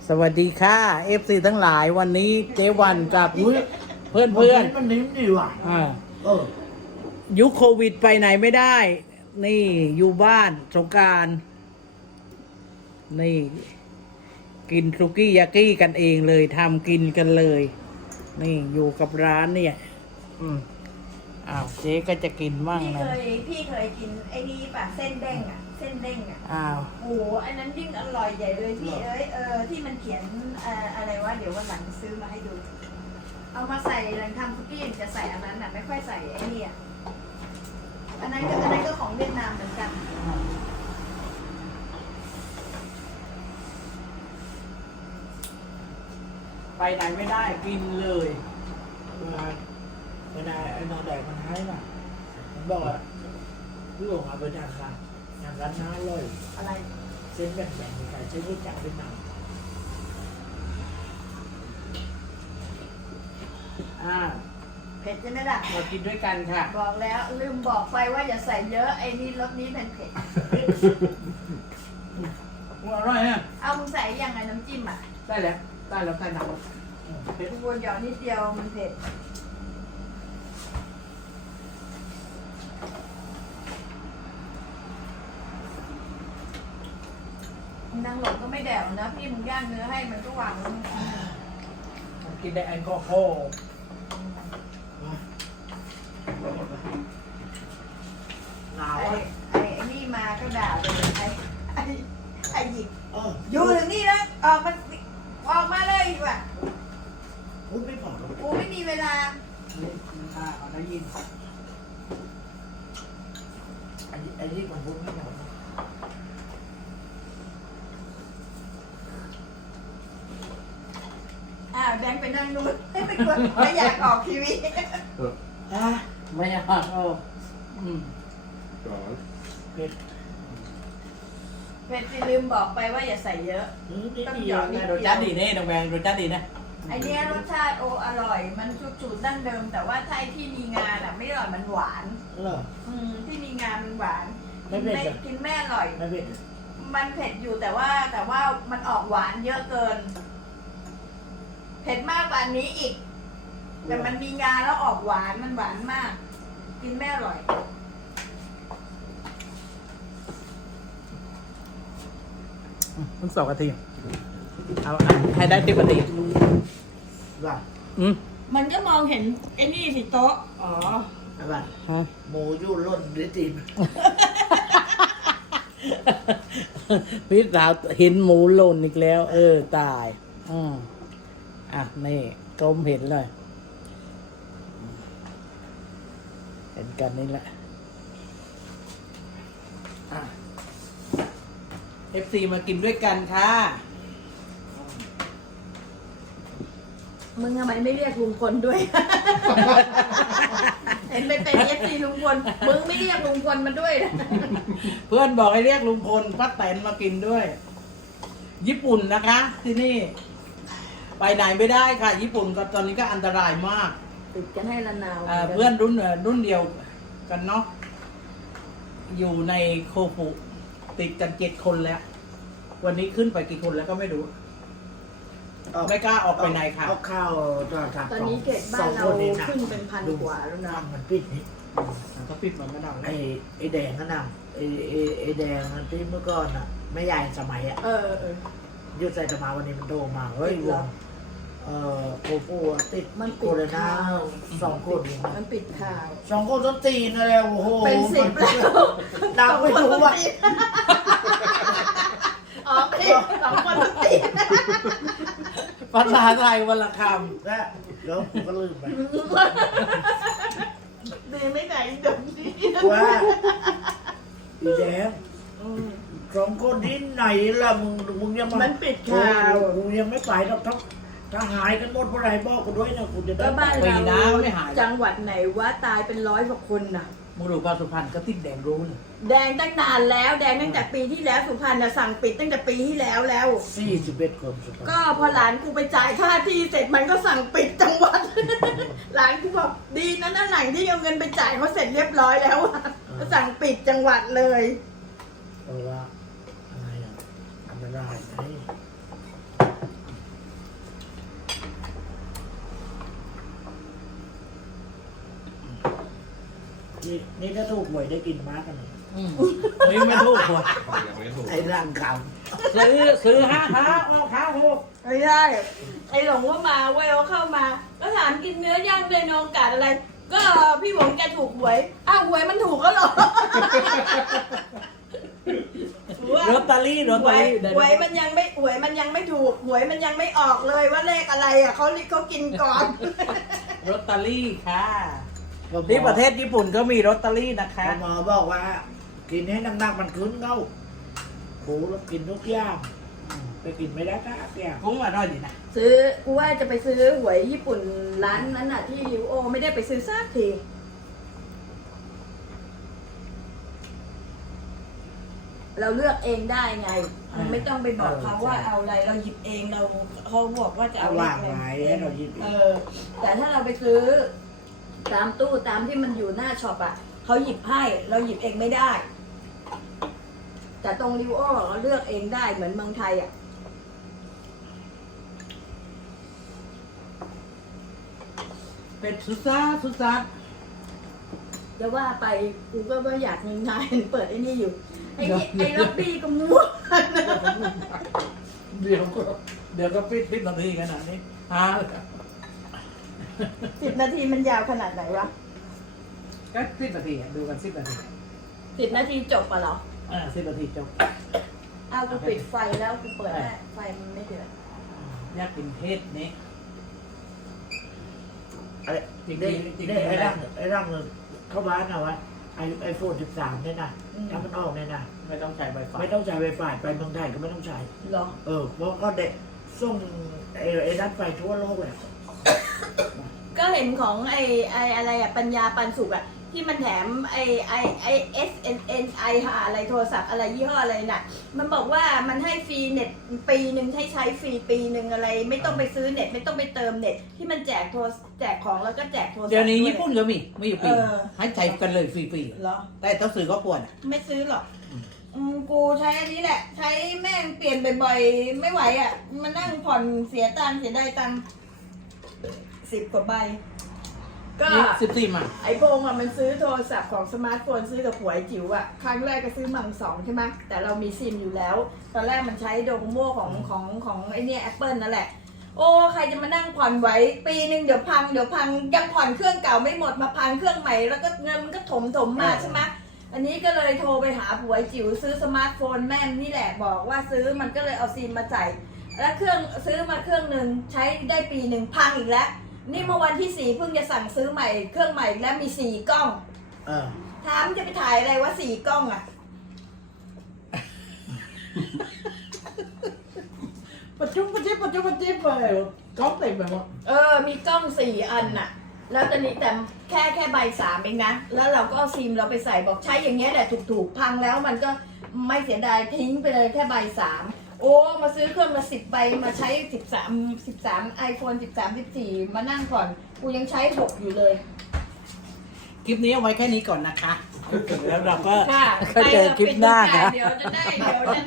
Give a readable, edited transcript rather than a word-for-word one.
สวัสดีค่ะ FC ทั้งหลายวันนี้เจ๊วันกับเพื่อนเพื่อนมันนิ่มดีว่ะยุคโควิดไปไหนไม่ได้ นี่อยู่บ้านสงกรานต์นี่ กินสุกี้ยากี้กันเองเลยทำกินกันเลย นี่อยู่กับร้านเนี่ยอ้าวเจ๊ก็จะกินมั่งนะพี่เคยกินไอ้นี่ป่ะเส้นเด้งอ่ะเส้นเด้งอ่ะอ้าวโอ้อันนั้นยิ่งอร่อยใหญ่เลยพี่ที่มันเขียนอะไรวะเดี๋ยววันหลังซื้อมาให้ดูเอามาใส่หลังทำคุกกี้จะใส่อันนั้นอ่ะไม่ค่อยใส่ไอ้นี่อ่ะอันนั้นก็ของเวียดนามเหมือนกันไปไหนไม่ได้กินเลยไม่ได้ไอ้นอนแดกมันให้น่ะผมบอกอ่ะพี่บอกเอาไปทานค่ะงานร้านน้าเลยอะไรเส้นแบ่งๆใครใช้รู้จักเวียดนามเผ็ดใช่ไหมล่ะมากินด้วยกันค่ะบอกแล้วลืมบอกไปว่าอย่าใส่เยอะไอ้นี่รสนี้เป็นเผ็ดอร่อยเนี่ยเอามึงใส่ยังไงน้ำจิ้มอ่ะได้แล้วใส่น้ำเผ็ดวนหยอดนิดเดียวมันเผ็ดนางหลงก็ไม่แดวนะพี่มึงย่างเนื้อให้มันก็วางมันกินได้แอลกอฮอล์หนาวไอ้นี่มาก็ด่าเลยไอ้หยิบอยู่ถึงนี่แล้วออกมาเลยดีกว่าพูดไม่พอกูไม่มีเวลาเอาได้ยินไอ้นี่มันพูดไม่พอแบงค์ไปนั่งนู่นไม่อยากออกทีวีไม่อยากเผ็ดที่ลืมบอกไปว่าอย่าใส่เยอะต้องหยอดนิดเดียวรสชาติดีแน่น้องแบงรสชาติดีนะไอเนี้ยรสชาติอร่อยมันสูตรดั้งเดิมแต่ว่าถ้าที่มีงานไม่อร่อยมันหวานที่มีงานมันหวานกินแม่อร่อยไม่เผ็ดมันเผ็ดอยู่แต่ว่ามันออกหวานเยอะเกินเผ็ดมากกว่านี้อีกแต่มันมีงาแล้วออกหวานมันหวานมากกินไม่อร่อยต้อง2 นาทีเอาให้ได้10 นาทีว่ามันก็มองเห็นไอ้นี่สิโต๊ะอ๋อว่าหมูยุ่นล้นดิจิมพี่สาวเห็นหมูหล่นอีกแล้วตายนี่ก้มเห็นเลยเห็นกันนี่แหละFC มากินด้วยกันค่ะมึงทำไมไม่เรียกลุงพลด้วย เห็นเป็นFC ลุงพลมึงไม่เรียกลุงพลมาด้วยนะเพื่อนบอกให้เรียกลุงพลป้าแตนมากินด้วยญี่ปุ่นนะคะที่นี่ไปไหนไม่ได้ค่ะญี่ปุ่นก็ตอนนี้ก็อันตรายมากติดกันให้ละนาวเพื่อนรุ่นเดียวกันเนาะอยู่ในโคฟุติดกัน7 คนแล้ววันนี้ขึ้นไปกี่คนแล้วก็ไม่รู้ไม่กล้าออกไปไหนค่ะเอาข้าวตอนนี้เกตบ้านเราขึ้นเป็น1,000 กว่าแล้วนะมันปิดนี่ก็ปิดมันไม่ได้ไอ้แดงนั่นน่ะไอ้แดงที่เมื่อก่อนน่ะไม่ใหญ่สมัยยุดใส่จะมาวันนี้มันโตมาเฮ้ยวงโคฟูติดมันโคเลยนะ2 คนมันปิดข่าว 2 คนต้นตีนอะไรโอ้โหเป็น10แล้วดาวไม่รู้ว่าไม่2 คนต้นตีนภาษาไทยวันละคำแล้วก็ลืมไปดีไม่ไหนเดี๋ยวนี้ว่าอีแดง2 คนนี้ไหนล่ะมึงยังมันปิดข่าวมึงยังไม่ไปหรอกถ้าหายกันหมดเมื่อไรบอกกูด้วยนะกูจะได้บ้านเราจังหวัดไหนว่าตายเป็น100 กว่าคนน่ะมูรูปาสุพรรณก็ติดแดงรู้เลยแดงตั้งนานแล้วแดงตั้งแต่ปีที่แล้วสุพรรณสั่งปิดตั้งแต่ปีที่แล้ว 41 คนก็พอหลานกูไปจ่ายค่าที่เสร็จมันก็สั่งปิดจังหวัดหลานกูบอกดีนะนั่นหลังที่เอาเงินไปจ่ายเขาเสร็จเรียบร้อยแล้วก็สั่งปิดจังหวัดเลยเพราะว่าอะไรอันตรายไงนี่ถ้าถูกหวยได้กินมากกันเลยไม่ถูกหัวยังไม่ถูกไอ้ร่างคซื้อ5 ขาออกขา6 ไม่ได้ไอ้หลงว่ามาเว้ยเขาเข้ามาก็ถามกินเนื้อย่างเลยนองกาดอะไร ก็พี่หวงแกถูกหวยอ้าวหวยมันถูกก็หรอลอตเตอรี่หวยมันยังไม่หวยมันยังไม่ถูกหวยมันยังไม่ออกเลยว่าเลขอะไรอ่ะเขากินก่อนลอตเตอรี่ค่ะำที่ประเทศญี่ปุ่นก็มีลอตเตอรี่นะคะหมอบอกว่า กินให้น้ำหนักมันขึ้นเงาโหเรากินทุกอย่างไปกินไม่ได้ทุกอย่างกุ้งอร่อยดีนะซื้อกูว่าจะไปซื้อหวยญี่ปุ่นร้านนั้นน่ะที่ยูโอไม่ได้ไปซื้อสักทีเราเลือกเองได้ไงไม่ต้องไปบอกเขาว่าเอาอะไรเราหยิบเองเราเขาบอกว่าจะเอาเอาวางไว้ให้เราหยิบแต่ถ้าเราไปซื้อตามตู้ตามที่มันอยู่หน้าช็อปอ่ะเขาหยิบให้เราหยิบเองไม่ได้ แต่ตรงริวโอเราเลือกเองได้เหมือนเมืองไทยอ่ะเป็ดสุซาจะว่าไปกูก็ว่าอยากเมืองไทยเปิดไอ้นี่อยู่ไอ้ล็อบบี้ก็มั่วเดี๋ยวก็ปิดนาทีขนาดนี้ 10 นาทีมันยาวขนาดไหนวะก็10 นาทีดูกัน10 นาที 10 นาทีจบปะเหรอ 10 นาทีจบเอากูปิดไฟแล้วกูเปิดได้ไฟมันไม่เดือดอยากกินเทศนี้จริงไอ้ร่างเข้าบ้านนะวะไอโฟน13เนี่ยนะถ้ามันออกเนี่ยนะไม่ต้องใช้ไวไฟไม่ต้องใช้ไวไฟไปเมืองไทยก็ไม่ต้องใช้เหรอเพราะก็เด็กส่งไอ้นัดไปทั่วโลกเลยก็เห็นของไอ้อะไรอะปัญญาปันสุกอะที่มันแถมไอ้ SNNI หาอะไรโทรศัพท์อะไรยี่ห้ออะไรน่ะมันบอกว่ามันให้ฟรีเน็ตปีหนึ่งให้ใช้ฟรีปีหนึ่งอะไร ไม่ต้องไปซื้อเน็ตไม่ต้องไปเติมเน็ตที่มันแจกของแล้วก็แจกโทรศัพท์เดี๋ยวนี้ด้ญี่ปุ่นก็มีไม่อยู่ปีให้ใช้กันเลยฟรีเหรอๆแต่ต้องซื้อก็ควรไม่ซื้อหรอกกูใช้อันนี้แหละ ใช้แม่งเปลี่ยนบ่อยๆไม่ไหวอ่ะมานั่งผ่อนเสียตังค์เสียได้ตังค์10 กว่าใบ ก็ 14 มาไอโฟงอ่ะมันซื้อโทรศัพท์ของสมาร์ทโฟนซื้อกับหัวไอ้จิ๋วอ่ะครั้งแรกก็ซื้อมัง2ใช่ไหมแต่เรามีซิมอยู่แล้ว ตอนแรกมันใช้โดโมของไอเนี่ยแอปเปิลนั่นแหละ โอ้ใครจะมานั่งผ่อนไหวปีหนึ่งเดี๋ยวพังยังผ่อนเครื่องเก่าไม่หมดมาพังเครื่องใหม่แล้วก็เงินมันก็ถมมาใช่ไหมอันนี้ก็เลยโทรไปหาผัวไอ้จิ๋วซื้อสมาร์ทโฟนแม่นนี่แหละบอกว่าซื้อมันก็เลยเอาซิมมาใส่แล้วเครื่องซื้อมาเครื่องหนึ่งใช้ได้ปีหนึ่งพังอีกแล้วนี่เมื่อวันที่4เพิ่งจะสั่งซื้อใหม่เครื่องใหม่แล้วมี4กล้องถามจะไปถ่ายอะไรวะ4กล้องอ่ะปัจจุบันไปก็เต็มไปหมดมีกล้อง4อันน่ะแล้วตอนนี้แต่แค่ใบ3เองนะแล้วเราก็เอาซิมเราไปใส่บอกใช้อย่างเงี้ยแหละถูกพังแล้วมันก็ไม่เสียดายทิ้งไปเลยแค่ใบ3โอ้มาซื้อเครื่องมา10ใบมาใช้13 iPhone 14 มานั่งก่อนกูยังใช้6อยู่เลยคลิปนี้เอาไว้แค่นี้ก่อนนะคะ แล้วเราก็ค่ะเจอคลิปหน้านะเดี๋ยวจะได้